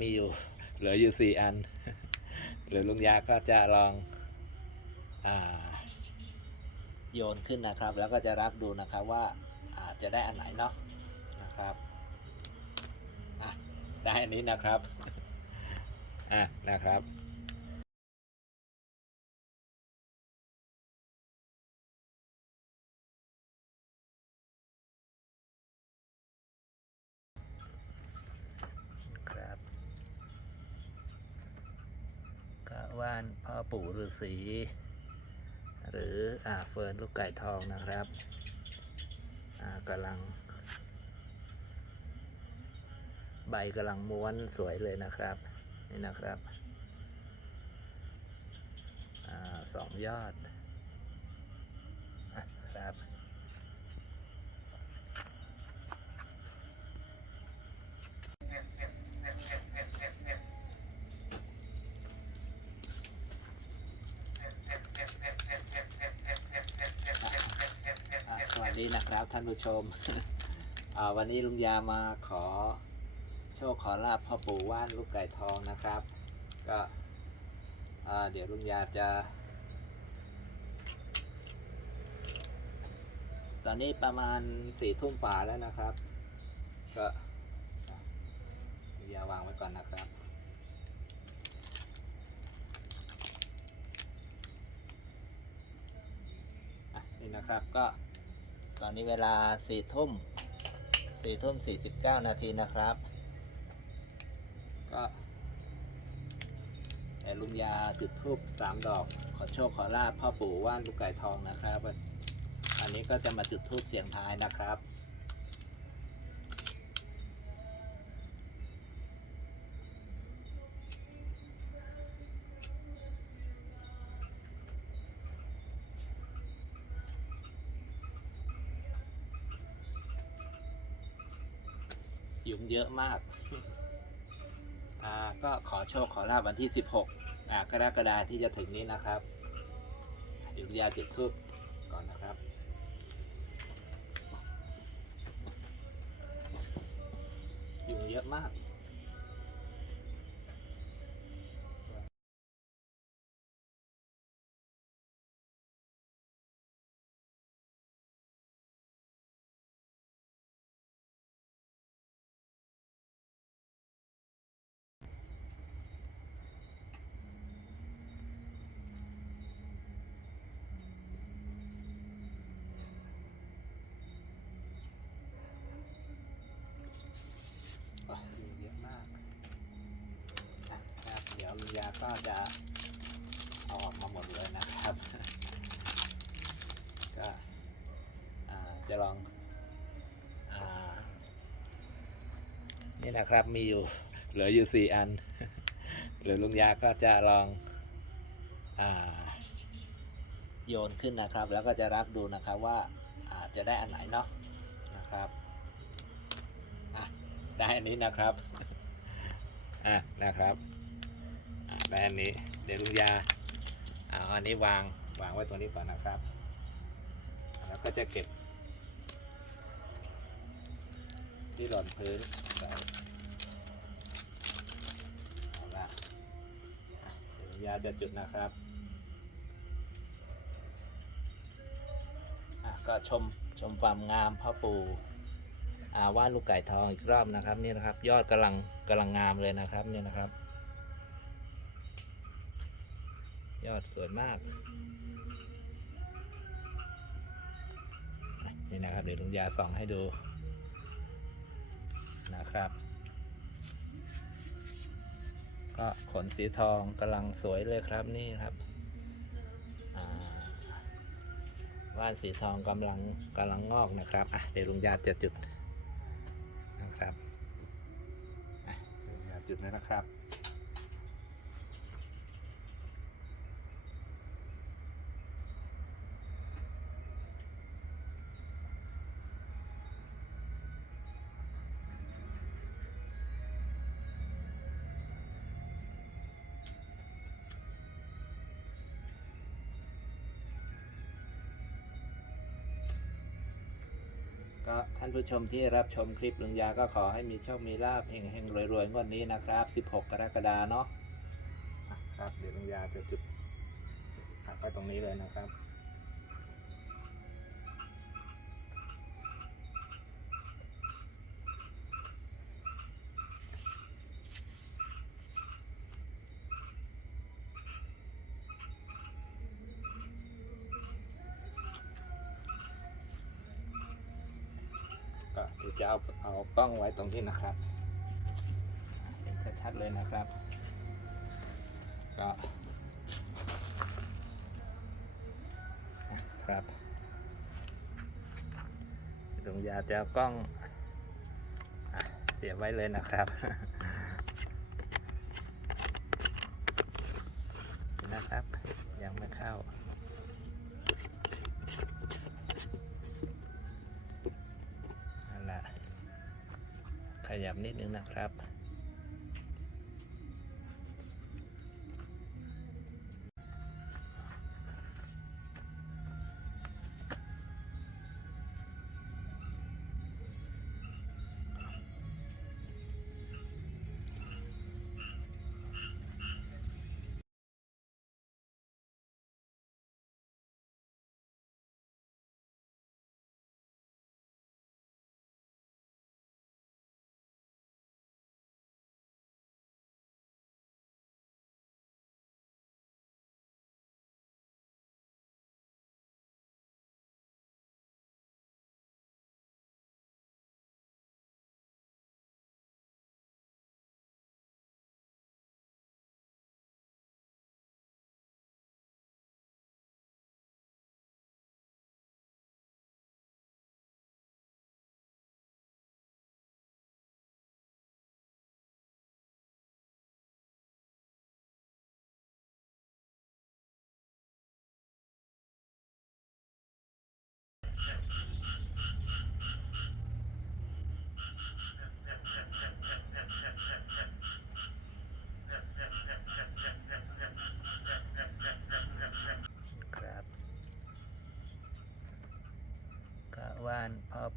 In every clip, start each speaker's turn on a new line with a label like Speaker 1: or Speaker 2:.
Speaker 1: มีอยู่ เหลืออยู่สี่อัน หรือลุงยาก็จะลองอโยนขึ้นนะครับ แล้วก็จะรับดูนะครับว่าอาจจะได้อันไหนเนาะนะครับได้อันนี้นะครับอะนะครับกะ ว่านพ่อปู่ฤาษีหรืออ่าเฟิร์นลูกไก่ทองนะครับอ่ากำลัง ใบกำลังม้วนสวยเลยนะครับ นี่นะครับอาสองยอดอครับ อะสวัสดีนะ ครับท่านผู้ชม วันนี้ลุงยามาขอโชคขอลาบพ่อปู่ว่านลูกไก่ทองนะครับ ก็เดี๋ยวลุงยาจะ ตอนนี้ประมาณสี่ทุ่มฝ่าแล้วนะครับ ก็ลุงยาวางไว้ก่อนนะครับนี่นะครับก็ ตอนนี้เวลาสี่ทุ่มสี่ทุ่มสี่สิบเก้านาทีนะครับ ก็แต่ลุงยาจุดทูบสามดอก ขอโชคขอลาบพ่อปู่ว่านลูกไก่ทองนะครับ อันนี้ก็จะมาจุดทูบเสียงทายนะครับ ยุงเยอะมาก อ่า ก็ขอโชคขอลาบวันที่16อ่ากรกฎาที่จะถึงนี้นะครับอยู่ยาจุดทูบก่อนนะครับยุงเยอะมาก โอ้ยยุงเยอะมากอะครับ เดี๋ยวลุงยา ก็จะเอาออกมาหมดเลยนะครับ ก็จะลองอนี่นะครับมีอยู่เหลืออยู่สี่อัน หรือลุงยาก็จะลองอโยนขึ้นนะครับ แล้วก็จะรับดูนะครับว่าอาจจะได้อันไหนเนาะนะครับอะได้อันนี้นะครับอะนะครับ อะได้อันนี้เดี๋ยวลุงยาเอาอันนี้วางวางไว้ตรงนี้ก่อนนะครับ แล้วก็จะเก็บ ที่หล่นพื้นใส่เอาละเดี๋ยาจะจุดนะครับก็ชมชมความงามพ่อปู่อาว่าลูกไก่ทองอีกรอบนะครับนี่นะครับ ยอดกำลังกำลังงามเลยนะครับนี่นะครับ ยอดสวยมากนี่นะครับเดี๋ยวลุงยาส่องให้ดูนะครับ ก็ขนสีทองกำลังสวยเลยครับนี่ครับว่านสีทองกำลังกำลังงอกนะครับอะเดี๋ยวลุงยาจะจุดนะครับอะเดี๋ยวลุงยาจุดแล้วนะครับ ก็ท่านผู้ชมที่รับชมคลิปลุงยาก็ขอให้มีโชคมีลาภเฮงเฮงรวยรวยๆงวดนี้นะครับ 16 กรกฎาเนาะ ครับ เดี๋ยวลุงยาจะจุดปักไปตรงนี้เลยนะครับ จะเอาเอากล้องไว้ตรงนี้นะครับเห็นชัดๆเลยนะครับ ก็ครับดวงยาจะเอากล้องอะเสียบไว้เลยนะครับนะครับ ยังไม่เข้า ขยับนิดนึงนะครับ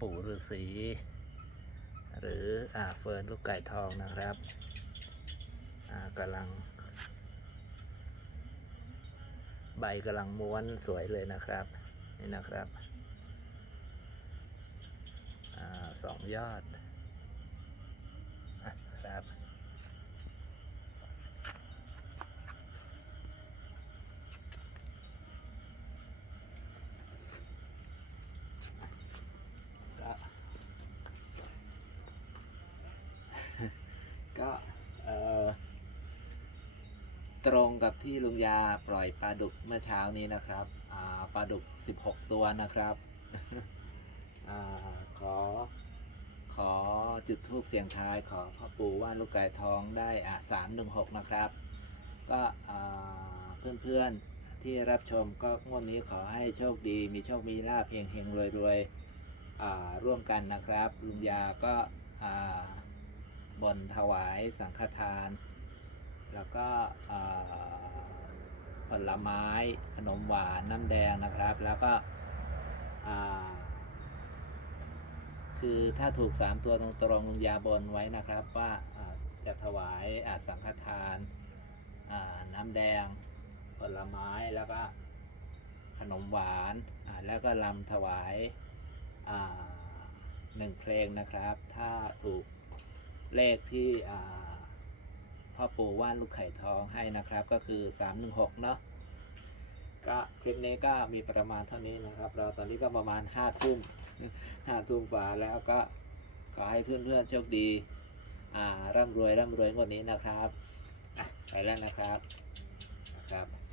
Speaker 1: ปู่ฤาษีหรืออ่าเฟิร์นลูกไก่ทองนะครับอ่ากำลัง ใบกำลังม้วนสวยเลยนะครับ นี่นะครับอาสองยอดอครับ ก็ ก็เออตรงกับที่ลุงยาปล่อยปลาดุกเมื่อเช้านี้นะครับปลาดุก 16 ตัวนะครับอขอขอจุดทูปเสียงทายขอพ่อปู่ว่านลูกไก่ทองได้อ่าสามหนึ่งหกนะครับ ก็อ่าเพื่อนๆที่รับชมก็งวดนี้ขอให้โชคดี มีโชคมีลาภเฮงเฮงรวยรวยๆอ่าร่วมกันนะครับลุงยาก็อ่า บนถวายสังฆทาน แล้วก็ผลไม้ขนมหวานน้ำแดงนะครับ แล้วก็คือถ้าถูกสามตัวตรงตรงลุงยาบนไว้นะครับว่าจะถวายสังฆทานาน้ำแดงผลไม้แล้วก็ขนมหวานาแล้วก็ลำถวายาหนึ่งเพลงนะครับ ถ้าถูก เลขที่พ่อปู่ว่านลูกไข่ทองให้นะครับ ก็คือ 316 เนาะก็คลิปนี้ก็มีประมาณเท่านี้นะครับ เราตอนนี้ก็ประมาณ5ทุ่ม5ทุ่มกว่าแล้วก็ขอให้เพื่อนๆโชคดีอ่าร่ำรวยร่ำรวยงวดนี้นะครับไปแล้วนะครับนะครับ